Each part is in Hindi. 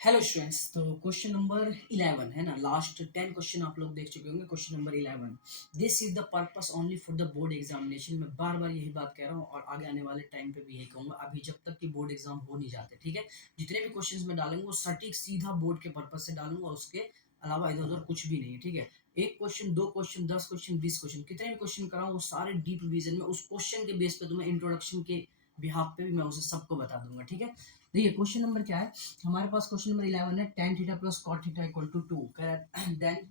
Hello students. तो क्वेश्चन नंबर 11 है ना, लास्ट 10 क्वेश्चन आप लोग देख चुके होंगे। Question number 11, this is the purpose only for the board examination. मैं बार बार यही बात कह रहा हूँ और आगे आने वाले टाइम पे भी यही कहूंगा, अभी जब तक कि बोर्ड एग्जाम हो नहीं जाते। ठीक है, जितने भी क्वेश्चंस मैं डालूंगा वो सटीक सीधा बोर्ड के पर्पस से डालूंगा, उसके अलावा इधर उधर कुछ भी नहीं है। ठीक है, एक क्वेश्चन, दो क्वेश्चन, 10 क्वेश्चन, 20 क्वेश्चन, कितने भी क्वेश्चन कराऊं वो सारे डीप विजन में उस क्वेश्चन के बेस पे तुम्हें इंट्रोडक्शन के बिहाफ पे भी मैं उसे सबको बता दूंगा। ठीक है, देखिए क्वेश्चन नंबर क्या है हमारे पास। क्वेश्चन नंबर 11 है, tan theta plus cot theta equal to 2। Then कह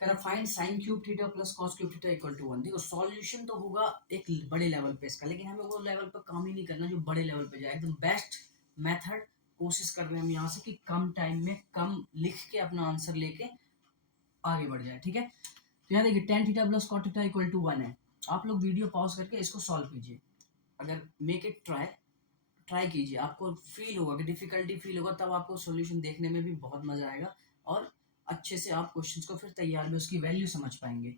रहा find sin cube theta plus cos cube theta equal to 1। देखो सॉल्यूशन तो होगा एक बड़े लेवल पे इसका, लेकिन हमें वो लेवल पर काम ही नहीं करना जो बड़े लेवल पे जाए। एकदम बेस्ट मेथड कोशिश कर रहे हैं हम यहाँ से कि कम टाइम में कम लिख के अपना आंसर लेके आगे बढ़ जाए। ठीक है, तो यहाँ देखिए tan theta plus cot theta equal to 1 है। आप लोग वीडियो पॉज करके इसको सॉल्व कीजिए। अगर मेक इट ट्राई कीजिए, आपको फील होगा कि डिफिकल्टी फील होगा, तब आपको सॉल्यूशन देखने में भी बहुत मजा आएगा और अच्छे से आप क्वेश्चंस को फिर तैयार में उसकी वैल्यू समझ पाएंगे।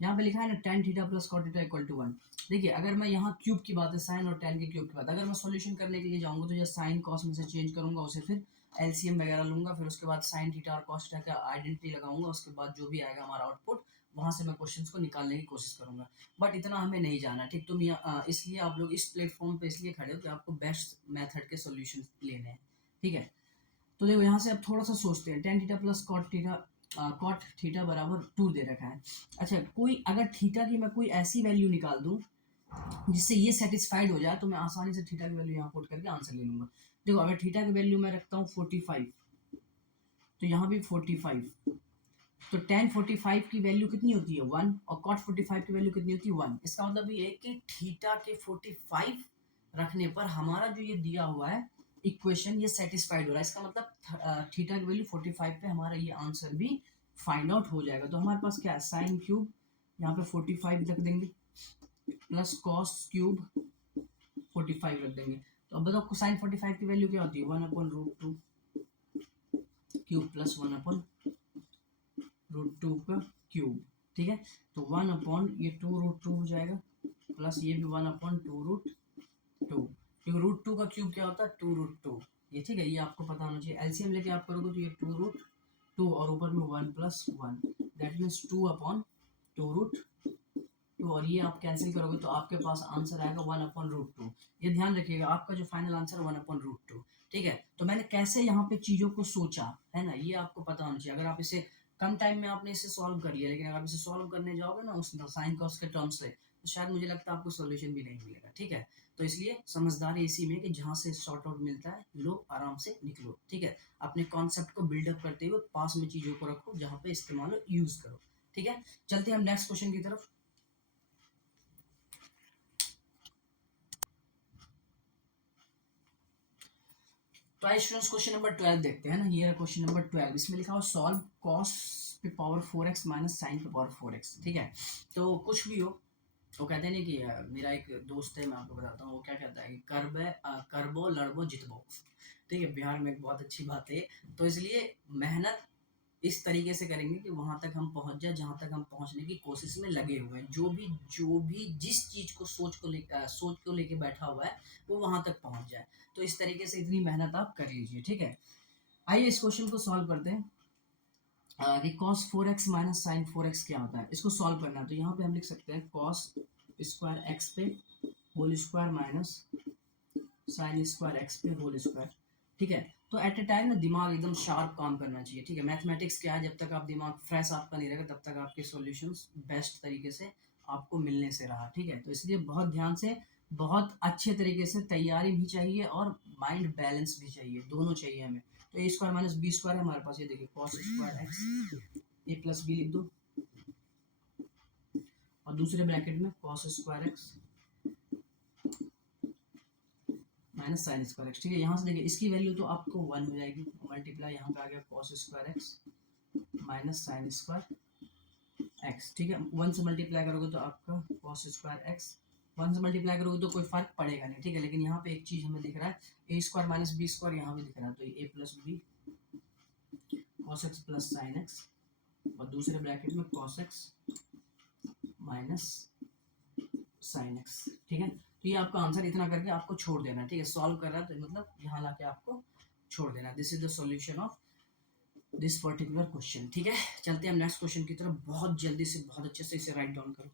यहाँ पे लिखा है ना tan theta plus cot theta equal to 1। देखिए अगर मैं यहाँ क्यूब की बात है, साइन और tan के क्यूब की बात, अगर मैं सॉल्यूशन करने के लिए जाऊंगा तो जस्ट साइन कॉस में से चेंज करूंगा उसे, फिर एलसीएम वगैरह लूंगा, फिर उसके बाद साइन थीटा और कॉस थीटा का आइडेंटिटी लगाऊंगा, उसके बाद जो भी आएगा हमारा आउटपुट वहां से मैं क्वेश्चंस को निकालने की कोशिश करूंगा। बट इतना हमें नहीं जाना। ठीक, तुम इसलिए आप लोग इस प्लेटफॉर्म पे इसलिए खड़े हो कि आपको बेस्ट मेथड के सॉल्यूशन लेने हैं। ठीक है, तो देखो यहाँ से अब थोड़ा सा सोचते हैं। tan theta plus cot theta बराबर 2 दे रखा है। अच्छा, कोई अगर थीटा की मैं कोई ऐसी वैल्यू निकाल दूं जिससे ये सेटिस्फाइड हो जाए तो मैं आसानी से थीटा की वैल्यू यहाँ पुट करके आंसर ले लूंगा। देखो अगर थीटा की वैल्यू मैं रखता हूँ 45, तो यहाँ भी 45, तो tan 45 की वैल्यू कितनी होती है 1, और cot 45 की वैल्यू कितनी होती है 1। इसका मतलब ये है कि थीटा के 45 रखने पर हमारा जो ये दिया हुआ है इक्वेशन ये सेटिस्फाइड हो रहा है। इसका मतलब थीटा की वैल्यू 45 पे हमारा ये आंसर भी फाइंड आउट हो जाएगा। तो हमारे पास क्या है, साइन क्यूब यहाँ पे 45 रख देंगे, प्लस कॉस क्यूब 45 रख देंगे। तो अब बताओ साइन 45 की वैल्यू क्या होती है 1/√2 क्यूब प्लस 1/√2 का क्यूब। ठीक है, तो 1 अपॉन ये 2√2 हो जाएगा, प्लस ये भी 1/2√2, क्योंकि √2 का क्यूब क्या होता है 2√2। ये ठीक है, ये आपको पता होना चाहिए। एलसीएम लेके आप करोगे तो ये 2√2 और ऊपर में 1+1, दैट मीन्स 2/2√2, और ये आप कैंसिल करोगे तो आपके पास आंसर आएगा 1/√2। ये ध्यान रखिएगा, आपका जो फाइनल आंसर 1/√2। ठीक है, तो मैंने कैसे यहाँ पे चीजों को सोचा है ना, ये आपको पता होना चाहिए। अगर आप इसे कम टाइम में आपने इसे सॉल्व कर लिया, लेकिन अगर आप इसे सॉल्व करने जाओगे ना उस साइन कॉस के टर्म्स से, तो शायद मुझे लगता है आपको सॉल्यूशन भी नहीं मिलेगा। ठीक है, तो इसलिए समझदारी इसी में कि जहां से शॉर्ट आउट मिलता है लो, आराम से निकलो। ठीक है, अपने कॉन्सेप्ट को बिल्डअप करते हुए पास में चीजों को रखो, जहां पे इस्तेमाल हो यूज करो। ठीक है, चलते हैं हम नेक्स्ट क्वेश्चन की तरफ। तो आई स्टूडेंट्स क्वेश्चन नंबर 12 देखते हैं ना। ये है क्वेश्चन नंबर 12, इसमें लिखा हुआ सॉल्व कॉस पे पावर 4x माइनस साइन पे पावर 4x। ठीक है, तो कुछ भी हो, वो कहते हैं ना कि मेरा एक दोस्त है, मैं आपको बताता हूँ, वो क्या कहता है कि करबो लड़बो जितबो। ठीक है, बिहार में एक बहुत अच्छी बात है। तो इसलिए मेहनत इस तरीके से करेंगे कि वहां तक हम पहुंच जाए जहां तक हम पहुंचने की कोशिश में लगे हुए हैं। जो भी जिस चीज को सोच को लेके बैठा हुआ है वो वहां तक पहुंच जाए। तो इस तरीके से इतनी मेहनत आप कर लीजिए। ठीक है, आइए इस क्वेश्चन को सॉल्व करते हैं। कि cos 4x minus sign 4x क्या होता है, इसको सॉल्व करना है। तो यहाँ पे हम लिख सकते हैं cos स्क्वायर एक्स पे whole square minus sine square x पे होल स्क्वायर। ठीक है, तो एट ए टाइम ना दिमाग एकदम शार्प काम करना चाहिए। ठीक है, मैथमेटिक्स क्या है, जब तक आप दिमाग फ्रेश आपका नहीं रहेगा तब तक आपके सॉल्यूशंस बेस्ट तरीके से आपको मिलने से रहा। ठीक है, तो इसलिए बहुत ध्यान से, बहुत अच्छे तरीके से तैयारी भी चाहिए और माइंड बैलेंस भी चाहिए, दोनों चाहिए हमें। तो ए स्क्वायर माइनस बी स्क्वायर है हमारे पास, ये देखिए कॉस स्क्वायर एक्स, ए प्लस बी लिख दो, और दूसरे ब्रैकेट में cos square x minus sine square x. ठीक है, यहाँ से देखिए इसकी वैल्यू तो आपको 1 हो जाएगी, मल्टीप्लाई यहाँ पे आ गया cos square x minus sine square x. ठीक है, 1 से मल्टीप्लाई करोगे तो आपका कॉस स्क्वायर एक्स, 1 से मल्टीप्लाई करोगे तो कोई फर्क पड़ेगा नहीं। ठीक है, लेकिन यहाँ पे एक चीज हमें दिख रहा है, a square minus b square यहाँ भी दिख रहा है, तो a plus b cos x plus sine x, और दूसरे ब्रैकेट में cos x minus sine x. ठीक है, तो ये आपका आंसर, इतना करके आपको छोड़ देना है। ठीक है, सॉल्व कर रहा है तो मतलब यहाँ लाके आपको छोड़ देना। This is the solution of this particular question. ठीक है, चलते हैं हम नेक्स्ट क्वेश्चन की तरफ। बहुत जल्दी से, बहुत अच्छे से इसे राइट डाउन करो।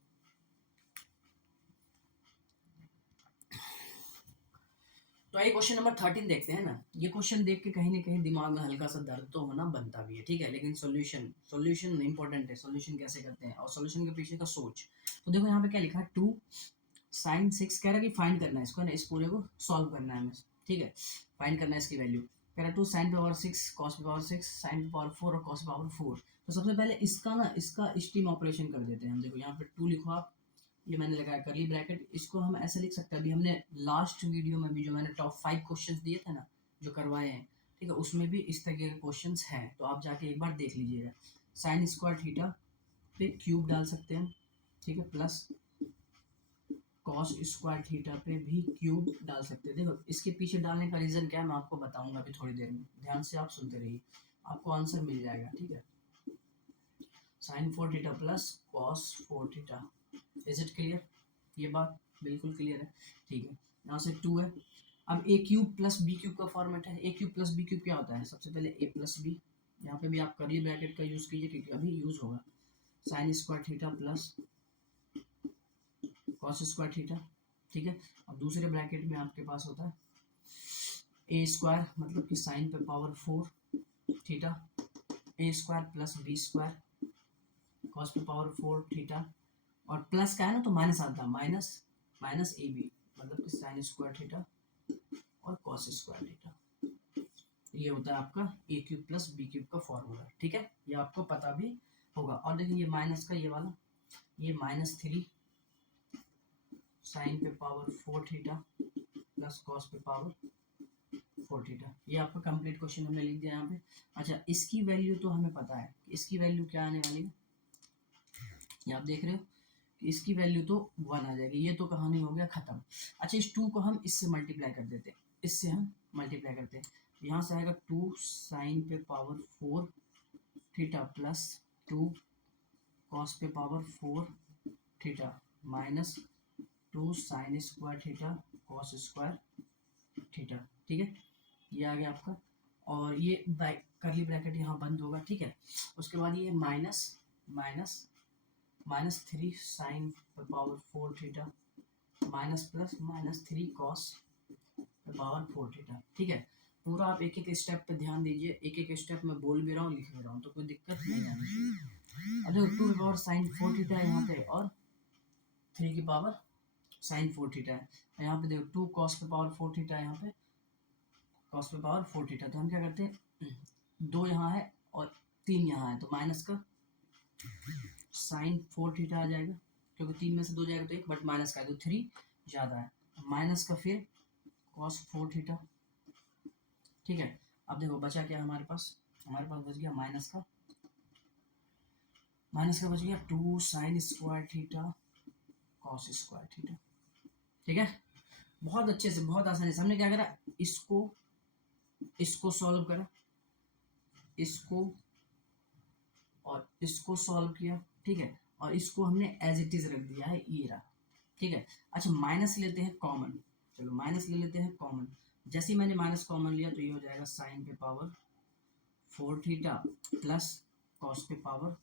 तो आइए क्वेश्चन नंबर 13 देखते हैं ना। ये क्वेश्चन देख के कहीं ना कहीं दिमाग में हल्का सा दर्द तो होना बनता भी है, ठीक है, लेकिन सॉल्यूशन सॉल्यूशन इंपॉर्टेंट है। सॉल्यूशन कैसे करते हैं और सॉल्यूशन के पीछे का सोच। तो देखो यहाँ पे क्या लिखा है, 2 sin 6 कह रहा है कि फाइंड करना है इसको, है ना, इस पूरे को सॉल्व करना है हमें, ठीक है, फाइंड करना है इसकी वैल्यू। कह रहा है 2 sin पे पावर 6 cos पे पावर 6 sin पे पावर 4 और cos पे पावर 4। तो सबसे पहले इसका ना, इसका स्टीम ऑपरेशन कर देते हैं हम। देखो यहाँ पे 2 लिखो आप, ये मैंने लगाया करली ब्रैकेट। इसको हम ऐसे लिख सकते हैं, अभी हमने लास्ट वीडियो में भी जो मैंने टॉप 5 क्वेश्चंस दिए थे ना, जो करवाए हैं, ठीक है, उसमें भी इस तरह के क्वेश्चंस हैं, तो आप जाके एक बार देख लीजिएगा। साइन स्क्वायर थीटा पे क्यूब डाल सकते हैं, ठीक है, प्लस कॉस स्क्वायर थीटा पे भी क्यूब डाल सकते हैं। देखो इसके पीछे डालने का रीज़न क्या है मैं आपको बताऊंगा अभी थोड़ी देर में, ध्यान से आप सुनते रहिए, आपको आंसर मिल जाएगा, ठीक है। Sine 4 theta plus cos 4 theta. Is it clear? ये बात बिल्कुल क्लियर है, ठीक है। यहाँ से 2 है। अब ए क्यूब प्लस बी क्यूब का फॉर्मेट है। ए क्यूब प्लस बी क्यूब क्या होता है? सबसे पहले ए प्लस बी, यहाँ पे भी आप करली ब्रैकेट का यूज़ कीजिए क्योंकि अभी यूज़ होगा। Sign square theta plus cos square theta, ठीक है। अब दूसरे ब्रैकेट में आपके पास होता है ए स्क्वायर, मतलब कि साइन पे power 4 theta, a square plus B square cos पे पावर 4 थीटा, और प्लस का है ना तो माइनस आता है, माइनस माइनस ए बी, मतलब कि साइन स्क्वायर थीटा और कॉस स्क्वायर थीटा। ये होता है आपका ए क्यूब प्लस बी क्यूब का फॉर्मूला, ठीक है, ये आपको पता भी होगा। और देखिए ये माइनस का ये वाला, ये -3 साइन पे पावर 4 थीटा प्लस कॉस पे पावर 4 थीटा। ये आपका कंप्लीट क्वेश्चन हमने लिख दिया यहाँ पे। अच्छा, इसकी वैल्यू तो हमें पता है, इसकी वैल्यू क्या आने वाली है, ये आप देख रहे हो कि इसकी वैल्यू तो 1 आ जाएगी। ये तो कहानी हो गया खत्म। अच्छा, इस 2 को हम इससे मल्टीप्लाई कर देते हैं, इससे हम मल्टीप्लाई करते हैं, यहाँ से आएगा 2 साइन पे पावर 4 थीटा प्लस 2 कॉस पे power 4 theta minus 2 sign square theta cos square theta, ठीक है, ये आ गया आपका। और ये करली ब्रैकेट यहाँ बंद होगा, ठीक है। उसके बाद ये minus minus -3 sign power 4 theta minus plus -3 cos power 4 theta, ठीक है। पूरा आप एक एक स्टेप पे ध्यान दीजिए, एक एक स्टेप में बोल भी रहा हूँ, लिख भी रहा हूँ, तो कोई दिक्कत नहीं आनी चाहिए। अब देखो 2 की पावर साइन 4 थीटा है यहाँ पे, और 3 की पावर साइन 4 थीटा है यहाँ पे। देखो 2 कॉस पे पावर 4 थीटा है यहाँ पे, कॉस पे पावर 4 थीटा। तो हम क्या करते हैं, 2 यहाँ है और 3 यहाँ है, तो माइनस का साइन 4 थीटा आ जाएगा, क्योंकि 3 में से 2 जाएगा तो 1, बट माइनस का है तो 3 ज़्यादा है, माइनस का फिर कॉस 4 थीटा, ठीक है। अब देखो बचा क्या हमारे पास बच गया माइनस का बच गया 2 sign square theta cos square theta, ठीक है। बहुत अच्छे से, बहुत आसानी से हमने क्या करा, इसको सॉल्व करा, इसको और इसको सॉल्व किया, ठीक है, और इसको हमने एज इट इज रख दिया है, ये रहा, ठीक है। अच्छा, माइनस लेते हैं कॉमन, चलो माइनस ले लेते हैं कॉमन। जैसे ही मैंने माइनस कॉमन लिया तो ये हो जाएगा साइन पे पावर 4 थीटा प्लस कॉस पे power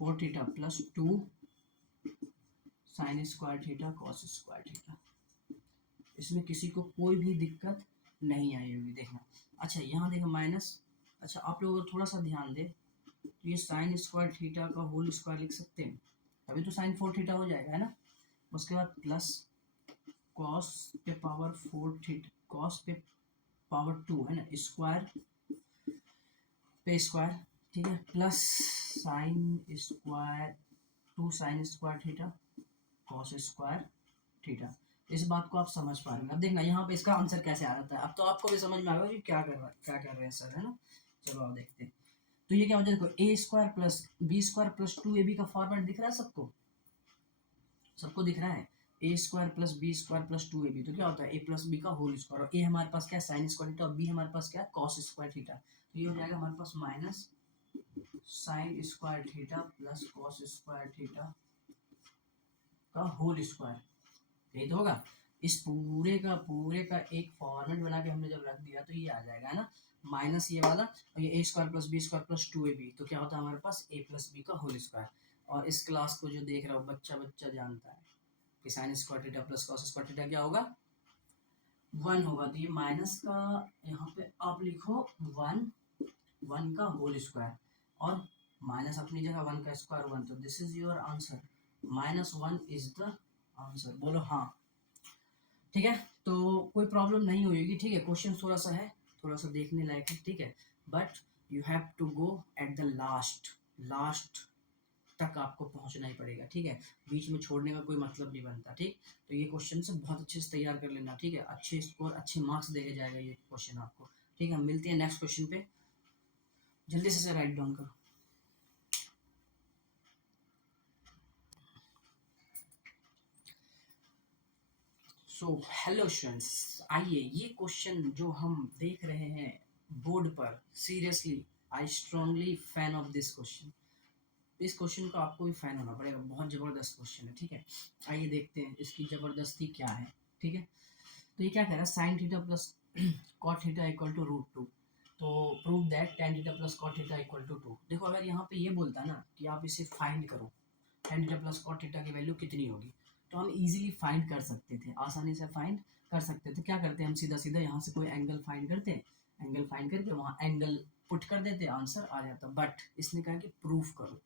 4 theta plus 2 sign square theta cos square theta. इसमें किसी को कोई भी दिक्कत नहीं आई होगी, देखना। अच्छा यहाँ देखो माइनस, अच्छा आप लोग थोड़ा सा ध्यान दे, तो ये साइन स्क्वायर थीटा का होल स्क्वायर लिख सकते हैं, तभी तो साइन 4 थीटा हो जाएगा, है ना। उसके बाद प्लस कॉस पे पावर 4 थीटा, कॉस पे पावर 2 है ना, स्क्वायर पे स्क्वायर, ठीक है, plus sine square 2 sign square theta cos square theta. इस बात को आप समझ पा रहे हैं। अब देखना यहाँ पे इसका आंसर कैसे आ जाता है, अब तो आपको भी समझ में आएगा कि क्या कर रहे हैं सर, है ना। चलो आप देखते हैं। तो ये क्या हो जाएगा, a square plus B square plus 2ab का फॉर्मेट दिख रहा है सबको, सबको दिख रहा है। A square plus B square plus 2ab, तो क्या होता है ए प्लस बी का होल स्क्वायर, और ए हमारे पास क्या है साइन स्क्वायर थीटा, और बी हमारे पास क्या है कॉस स्क्वायर थीटा। तो ये हो जाएगा हमारे पास minus sine square theta plus cos square theta का होल स्क्वायर, यही तो होगा। इस पूरे का एक फॉर्मेट बना के हमने जब रख दिया तो ये आ जाएगा, है ना, माइनस ये वाला, और ये a square plus B square plus 2ab, तो क्या होता है हमारे पास a प्लस बी का होल स्क्वायर। और इस क्लास को जो देख रहा हो बच्चा बच्चा जानता है कि sign square theta plus cos square theta क्या होगा, 1 होगा। तो ये माइनस का यहाँ पे आप लिखो 1 का होल स्क्वायर, और माइनस अपनी जगह 1 का स्क्वायर 1, तो this is your answer, -1 is the answer. बोलो हाँ। ठीक है, तो कोई प्रॉब्लम नहीं होगी। ठीक है, क्वेश्चन थोड़ा सा है, थोड़ा सा देखने लायक है। ठीक है, but you have to go at the last तक आपको पहुंचना ही पड़ेगा। ठीक है, बीच में छोड़ने का कोई मतलब नहीं बनता। ठीक, तो ये क्वेश्चन से बहुत अच्छे से तैयार कर लेना। ठीक है, अच्छे स्कोर अच्छे मार्क्स देके जाएगा ये क्वेश्चन आपको। ठीक है, हम मिलते हैं नेक्स्ट क्वेश्चन पे। जल्दी से राइट डाउन करो। सो हेलो स्टूडेंट्स, आइए ये क्वेश्चन जो हम देख रहे हैं बोर्ड पर, seriously I strongly fan of this question. इस क्वेश्चन का आपको भी फैन होना पड़ेगा, बहुत ज़बरदस्त क्वेश्चन है। ठीक है, आइए देखते हैं इसकी ज़बरदस्ती क्या है। ठीक है, तो ये क्या कह रहा है, sine theta plus cot theta equal to √2, तो prove that tan theta plus cot theta equal to 2। देखो अगर यहाँ पे ये बोलता ना कि आप इसे फाइंड करो, tan theta plus cot theta की वैल्यू कितनी होगी, तो हम इजीली फाइंड कर सकते थे, आसानी से फाइंड कर सकते थे। क्या करते हैं हम, सीधा सीधा यहाँ से कोई एंगल फाइंड करते हैं, एंगल फाइंड करके वहाँ एंगल पुट कर देते, आंसर आ जाता। बट इसने कहा कि प्रूफ करो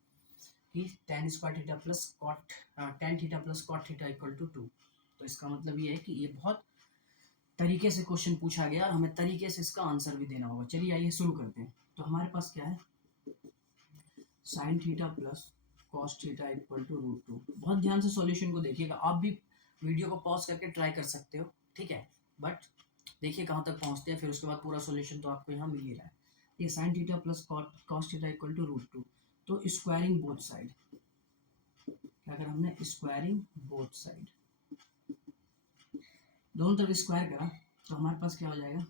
कि tan square theta plus cot tan theta plus cot theta equal to 2। तो इसका मतलब ये है कि ये बहुत तरीके से क्वेश्चन पूछा गया और हमें तरीके से इसका आंसर भी देना होगा। चलिए आइए शुरू करते हैं। तो हमारे पास क्या है, sine theta plus cos theta equal to √2। बहुत ध्यान से सॉल्यूशन को देखिएगा, आप भी वीडियो को पॉज करके ट्राई कर सकते हो। ठीक है, बट देखिए कहाँ तक पहुँचते हैं, फिर उसके बाद पूरा सॉल्यूशन तो आपको यहाँ मिल ही रहा है। ये sine theta plus cos theta equal to √2, तो स्क्वायरिंग बोथ साइड, अगर हमने स्क्वायरिंग बोथ साइड दोनों तरफ स्क्वायर करा तो हमारे पास क्या हो जाएगा,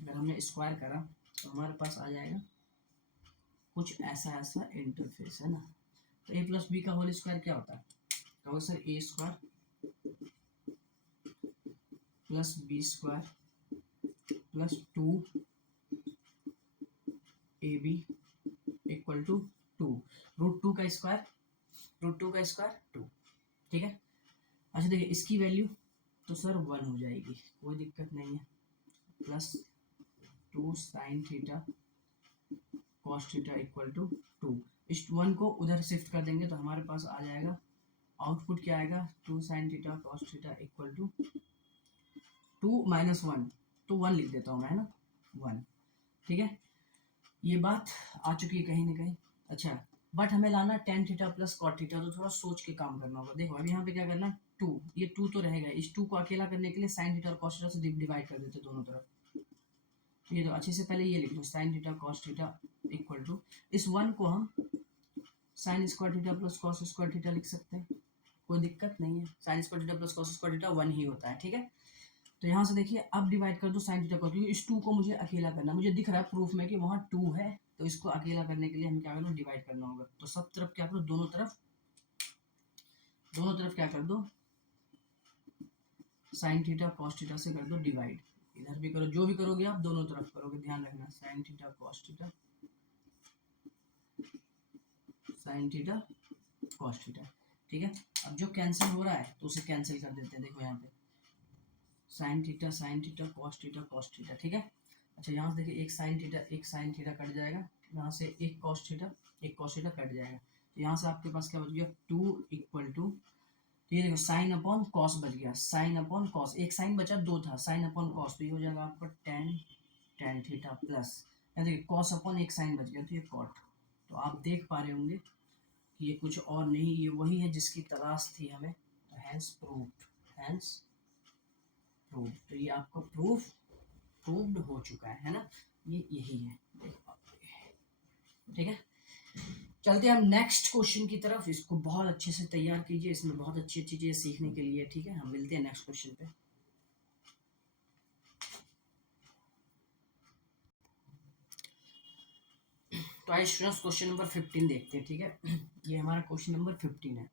अगर हमने स्क्वायर करा तो हमारे पास आ जाएगा कुछ ऐसा इंटरफेस, है ना। तो a प्लस बी का होल स्क्वायर क्या होता है, कहो sir A square plus B square plus 2ab equal to 2, √2 का स्क्वायर, √2 का स्क्वायर 2। ठीक है, अच्छा देखिए इसकी वैल्यू तो सर 1 हो जाएगी, कोई दिक्कत नहीं है, plus 2 sine theta cos theta equal to 2। इस 1 को उधर शिफ्ट कर देंगे तो हमारे पास आ जाएगा, आउटपुट क्या आएगा, 2 sine theta cos theta equal to 2 minus 1, तो 1 लिख देता हूँ मैं, है ना, 1। ठीक है, ये बात आ चुकी है कहीं ना कहीं। अच्छा, बट हमें लाना tan theta plus cot theta, तो थोड़ा सोच के काम करना होगा। देखो अब यहाँ पे क्या करना, 2, ये 2 तो रहेगा, इस 2 को अकेला करने के लिए साइन थीटा और कॉस थीटा से डिवाइड कर देते दोनों तरफ। ये तो अच्छे से पहले ये लिख लो, sine theta cos theta equal to, इस 1 को हम sine square theta plus cos square theta लिख सकते हैं, कोई दिक्कत नहीं है, sine square theta plus cos square theta 1 ही होता है। ठीक है, तो यहाँ से देखिए अब डिवाइड कर दो साइन थीटा को, क्योंकि इस 2 को मुझे अकेला करना, मुझे दिख रहा है प्रूफ में कि वहाँ 2 है, तो इसको अकेला करने के लिए हमें क्या करना, डिवाइड करना होगा। तो सब तरफ क्या करो, दोनों तरफ क्या कर दो, साइन थीटा कॉस थीटा से कर दो डिवाइड, इधर भी करो, जो भी करोगे आप दोनों तरफ करोगे, ध्यान रखना, sign theta cos theta sine theta cos theta. ठीक है, अब जो कैंसिल हो रहा है तो उसे कैंसिल कर देते हैं। देखो यहाँ पे साइन थीटा कॉस थीटा। ठीक है, अच्छा यहाँ से देखिए एक साइन थीटा कट जाएगा, यहाँ से एक कॉस थीटा कट जाएगा, तो यहाँ से आपके पास क्या बच गया, 2 इक्वल टू, ये देखो साइन अपॉन कॉस बच गया, साइन अपॉन कॉस, एक साइन बचा, 2 था, साइन अपॉन कॉस, तो ये हो जाएगा आपका टेन थीटा प्लस, देखिए कॉस अपॉन एक साइन बच गया, तो ये कॉट। तो आप देख पा रहे होंगे कि ये कुछ और नहीं, ये वही है जिसकी तलाश थी हमें, तो हैंस प्रूव्ड, तो ये आपका प्रूव्ड हो चुका है ना, ये यही है। ठीक है, चलते हैं हम नेक्स्ट क्वेश्चन की तरफ, इसको बहुत अच्छे से तैयार कीजिए, इसमें बहुत अच्छी अच्छी चीजें सीखने के लिए। ठीक है, हम मिलते हैं नेक्स्ट क्वेश्चन पे। तो आइए स्टूडेंट्स क्वेश्चन नंबर 15 देखते हैं। ठीक है, ये हमारा क्वेश्चन नंबर 15 है।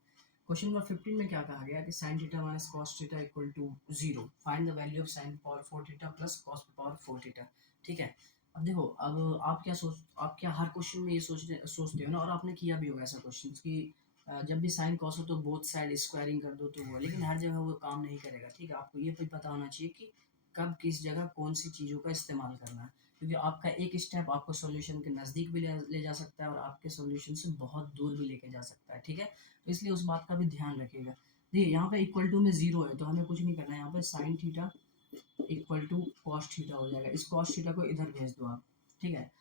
क्वेश्चन नंबर 15 में क्या कहा गया कि sine theta minus cos theta equal to 0, find the value of sine power 4 theta plus cos power 4 theta. ठीक है, अब देखो, अब आप क्या हर क्वेश्चन में ये सोचते हो ना, और आपने किया भी होगा ऐसा क्वेश्चन कि जब भी साइन कॉस हो तो बोथ साइड स्क्वायरिंग कर दो तो वो, लेकिन हर जगह वो काम नहीं करेगा। ठीक है, आपको ये भी पता होना चाहिए कि कब किस जगह कौन सी चीज़ों का इस्तेमाल करना है, क्योंकि आपका एक स्टेप आपको सॉल्यूशन के नज़दीक भी ले जा सकता है और आपके सॉल्यूशन से बहुत दूर भी लेके जा सकता है। ठीक है, तो इसलिए उस बात का भी ध्यान रखिएगा। देखिए यहाँ पे इक्वल टू में जीरो है तो हमें कुछ नहीं करना है, यहाँ पे sine theta equal to cos theta हो जाएगा। इस कॉस थीटा को इधर भेज दो आप। ठीक है,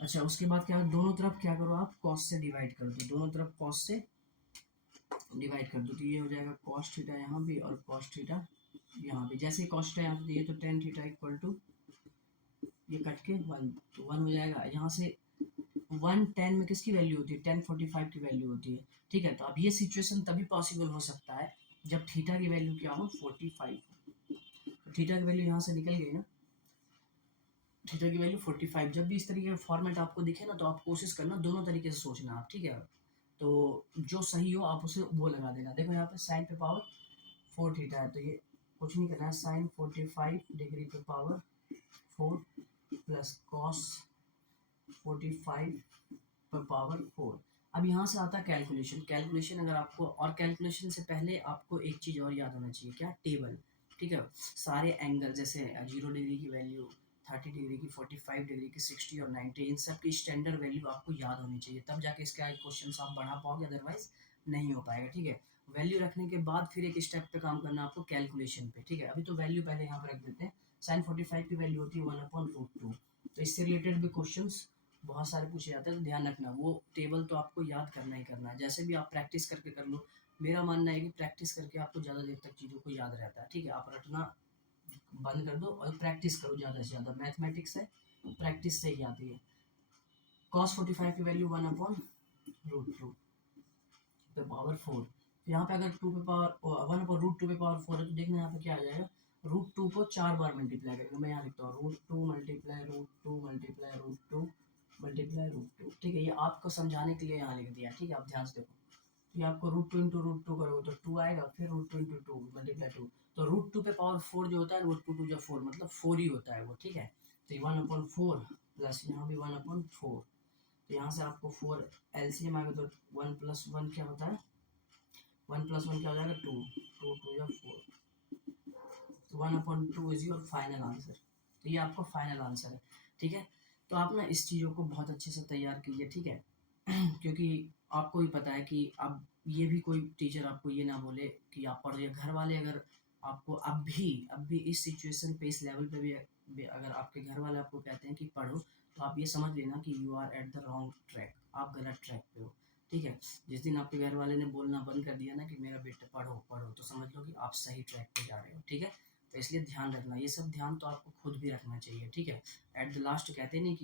अच्छा उसके बाद क्या, दोनों तरफ क्या करो आप, कॉस से डिवाइड कर दो, दोनों तरफ कॉस से डिवाइड कर दो, तो ये हो जाएगा कॉस थीटा यहाँ भी और कॉस थीटा यहाँ भी। जैसे कॉस थीटा यहाँ पे दिए तो टेन थीटा इक्वल टू, ये कट के वन, तो वन हो जाएगा। यहाँ से 110 में किसकी वैल्यू होती है, 1045 की वैल्यू होती है। ठीक है, तो अब ये सिचुएशन तभी पॉसिबल हो सकता है जब थीटा की वैल्यू क्या हो, 45 हो। तो थीटा की वैल्यू यहाँ से निकल गई ना, थीटा की वैल्यू 45। जब भी इस तरीके का फॉर्मेट आपको दिखे ना तो आप कोशिश करना दोनों तरीके से सोचना आप। ठीक है, तो जो सही हो आप उसे वो लगा देना। देखो यहाँ पे साइन पे पावर 4 थीटा है, तो ये कुछ नहीं करना है, साइन 45 डिग्री पे पावर 4 प्लस कॉस 45 पर पावर 4। अब यहाँ से आता है कैलकुलेशन। कैलकुलेशन अगर आपको, और कैलकुलेशन से पहले आपको एक चीज़ और याद होना चाहिए, क्या, टेबल। ठीक है, सारे एंगल जैसे 0 डिग्री की वैल्यू, 30 डिग्री की, 45 डिग्री की, 60 और 90, इन सब की स्टैंडर्ड वैल्यू आपको याद होनी चाहिए, तब जाके इसका क्वेश्चन आप बढ़ा पाओगे, अदरवाइज नहीं हो पाएगा। ठीक है, वैल्यू रखने के बाद फिर एक स्टेप पे काम करना आपको कैलकुलेशन पे। ठीक है, अभी तो वैल्यू पहले यहाँ पे रख देते हैं। साइन 45 की वैल्यू होती है 1/√2। तो इससे रिलेटेड भी क्वेश्चन बहुत सारे पूछे जाते हैं, तो ध्यान रखना वो टेबल तो आपको याद करना ही करना है। जैसे भी आप प्रैक्टिस करके कर लो, मेरा मानना है कि प्रैक्टिस करके आपको ज़्यादा देर तक चीज़ों को याद रहता है। ठीक है, आप रटना बंद कर दो और प्रैक्टिस करो ज़्यादा से ज़्यादा। मैथमेटिक्स है, प्रैक्टिस से ही आती है। कॉस 45 की वैल्यू 1/√2 पे पावर 4। तो यहाँ पे अगर 2 पे पावर 1/√2 पे पावर 4 है तो देखना यहाँ पे क्या आ जाएगा, √2 को 4 बार मल्टीप्लाई करेंगे। मैं यहाँ लिखता हूँ √2 मल्टीप्लाई √2 मल्टीप्लाई √2 मल्टीप्लाई √2। ठीक है, ये आपको समझाने के लिए यहाँ लिख दिया। ठीक है, आप ध्यान से देखो, ये आपको √2 इंटू √2 करोगे तो 2 आएगा, फिर √2 इंटू 2 मल्टीप्लाई 2, तो √2 पे पावर 4 जो होता है वो 2 2 4 मतलब 4 ही होता है वो। ठीक है, तो ये 1/4 प्लस यहाँ भी 1/4, तो यहाँ से आपको 4 एलसीएम आएगा तो 1 प्लस 1 क्या होता है, 1 प्लस 1 क्या हो जाएगा, 2, 2 2 या 4, तो 1/2 इज योर फाइनल आंसर। तो ये आपका फाइनल आंसर है। ठीक है, तो आप ना इस चीज़ों को बहुत अच्छे से तैयार कीजिए। ठीक है, क्योंकि आपको भी पता है कि अब ये भी कोई टीचर आपको ये ना बोले कि आप पढ़िए, घर वाले अगर आपको अब भी इस सिचुएशन पे, इस लेवल पे भी अगर आपके घर वाले आपको कहते हैं कि पढ़ो, तो आप ये समझ लेना कि you are at the wrong track, आप गलत ट्रैक पे हो। ठीक है, जिस दिन आपके घर वाले ने बोलना बंद कर दिया ना कि मेरा बेटा पढ़ो पढ़ो, तो समझ लो कि आप सही ट्रैक पे जा रहे हो। ठीक है, तो इसलिए ध्यान रखना, ये सब ध्यान तो आपको खुद भी रखना चाहिए। ठीक है, एट द लास्ट कहते नहीं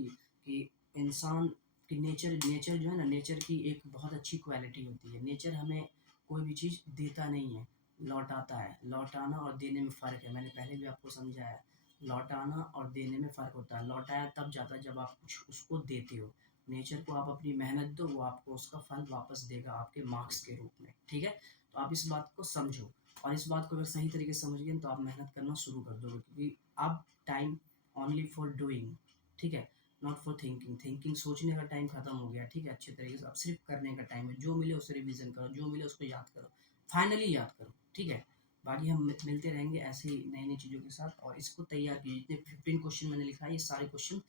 कि इंसान कि नेचर जो है ना, नेचर की एक बहुत अच्छी क्वालिटी होती है। नेचर हमें कोई भी चीज़ देता नहीं है, लौटाता है। लौटाना और देने में फ़र्क है, मैंने पहले भी आपको समझाया। लौटाना और देने में फ़र्क होता है। लौटाया तब जाता है जब आप कुछ उसको देते हो। नेचर को आप अपनी मेहनत दो, वो आपको उसका फल वापस देगा आपके मार्क्स के रूप में। ठीक है, तो आप इस बात को समझो, और इस बात को अगर सही तरीके से समझ गए तो आप मेहनत करना शुरू कर दोगे, क्योंकि अब टाइम ओनली फॉर डूइंग। ठीक है, नॉट फॉर थिंकिंग। थिंकिंग, सोचने का टाइम खत्म हो गया। ठीक है, अच्छे तरीके से अब सिर्फ करने का टाइम है। जो मिले उसे रिवीजन करो, जो मिले उसको याद करो, फाइनली याद करो। ठीक है, बाकी हम मिलते रहेंगे ऐसे ही नई नई चीज़ों के साथ, और इसको तैयार कीजिए। जितने 15 क्वेश्चन मैंने लिखा है ये सारे क्वेश्चन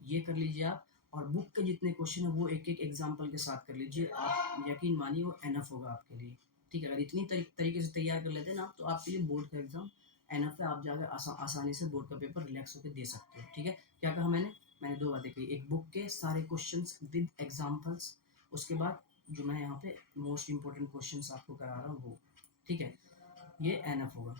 ये कर लीजिए आप, और बुक के जितने क्वेश्चन है वो एक एक एग्जाम्पल के साथ कर लीजिए। आप यकीन मानिए वो एनफ होगा आपके लिए। ठीक है, अगर इतनी तरीके से तैयार कर लेते हैं ना तो आपके लिए बोर्ड का एग्जाम एनफ है। आप जाकर आसानी से बोर्ड का पेपर रिलैक्स होकर दे सकते हो। ठीक है, क्या कहा मैंने दो बातें कही, एक बुक के सारे क्वेश्चंस विद एग्जांपल्स, उसके बाद जो मैं यहाँ पे मोस्ट इंपॉर्टेंट क्वेश्चंस आपको करा रहा हूँ वो। ठीक है, ये एनफ होगा,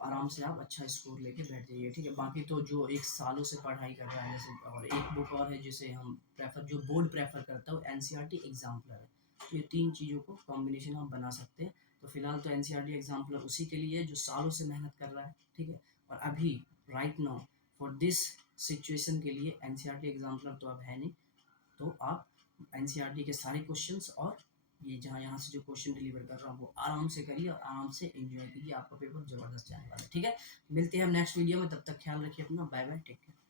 आराम से आप अच्छा स्कोर लेके बैठ जाइए। ठीक है, बाकी तो जो एक सालों से पढ़ाई कर रहा है जैसे, और एक बुक और है जिसे हम प्रेफर, जो बोर्ड प्रेफर करता है वो एनसीईआरटी एग्जाम्पलर है। तो ये तीन चीज़ों को कॉम्बिनेशन हम बना सकते हैं। तो फिलहाल तो एनसीईआरटी एग्जाम्पलर उसी के लिए है जो सालों से मेहनत कर रहा है। ठीक है, और अभी right now for this situation के लिए एनसीईआरटी एग्जाम्पलर तो अब है नहीं, तो आप एनसीईआरटी के सारे क्वेश्चंस और ये जहाँ यहाँ से जो क्वेश्चन डिलीवर कर रहा हूँ वो आराम से करिए और आराम से एंजॉय कीजिए, आपका पेपर जबरदस्त जाने वाला है। ठीक है, मिलते हैं हम नेक्स्ट वीडियो में, तब तक ख्याल रखिए अपना, बाय बाय, टेक केयर।